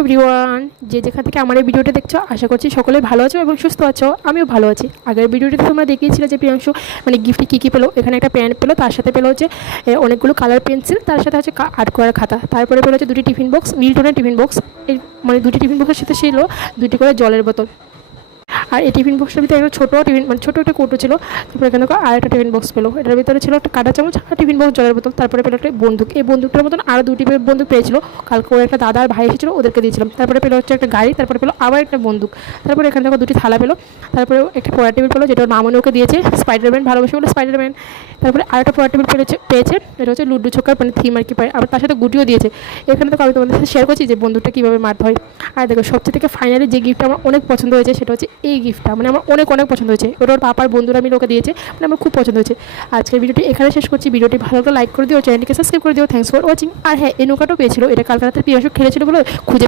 Everyone, যে যেখান থেকে আমার এই ভিডিওটা দেখছো আশা করছি সকলেই ভালো আছো এবং সুস্থ আছো। আমিও ভালো আছি। আগের ভিডিওটিতে তোমরা দেখিয়েছিলে যে প্রিয়াংশু মানে গিফটে কী কী পেলো। এখানে একটা পেন পেলো, তার সাথে পেলো হচ্ছে অনেকগুলো কালার পেন্সিল, তার সাথে হচ্ছে আর্ট করার খাতা, তারপরে পেলো হচ্ছে দুটি টিফিন বক্স, মিল্টনের টিফিন বক্স। এই মানে দুটি টিফিন বক্সের সাথে ছিল দুটি করে জলের বোতল। আর এই টিফিন বক্সটার ভিতরে একটা ছোটো টিফিন মানে ছোটো একটা কৌটো ছিল। তারপরে এখানে আর একটা টিফিন বক্স পেলো, এটার ভিতরে ছিল একটা কাঁটা চামচ আর টিফিন বক্স, জলের বোতল। তারপরে পেলো একটা বন্দুক, এই বন্দুকটার মতন আরও দুটি বন্দুক পেয়েছিল। কালকে ওর একটা দাদা আর ভাই এসেছিলো, ওদেরকে দিয়েছিলাম। তারপরে পেলো হচ্ছে একটা গাড়ি, তারপরে পেলো আবার একটা বন্দুক। তারপরে এখান থেকে দুটি থালা পেলো। তারপরে একটা পড়ার টেবিল পেলো, যেটা ওর মামনি ওকে দিয়েছে, স্পাইডারম্যান ভালোবাসে বলে স্পাইডারম্যান। তারপরে আরেকটা পড়ার টেবিল পেয়েছে, এটা হচ্ছে লুডো ছোকার মানে থিম আর কি পায়। আবার তার সাথে গুটিও দিয়েছে। এখানে তো আমি তোমাদের সাথে শেয়ার করছি যে বন্দুকটা কীভাবে মারতে হয়। আর দেখো সবচেয়ে থেকে ফাইনালি যে গিফটটা আমার অনেক পছন্দ হয়েছে সেটা হচ্ছে এই গিফটটা, মানে আমার অনেক অনেক পছন্দ হয়েছে। ওটা ওর পাপার বন্ধুরা মিলে ওকে দিয়েছে, মানে আমার খুব পছন্দ হয়েছে। আজকের ভিডিওটি এখানে শেষ করছি। ভিডিওটি ভালো লাগলে লাইক করে দিও, চ্যানেলটিকে সাবস্ক্রাইব করে দিও। Thanks for watching. আর হ্যাঁ, এই নৌকাটাও পেয়েছিল, এটা কালকে রাতে প্রিয়াংশু খেলেছিল বলে খুঁজে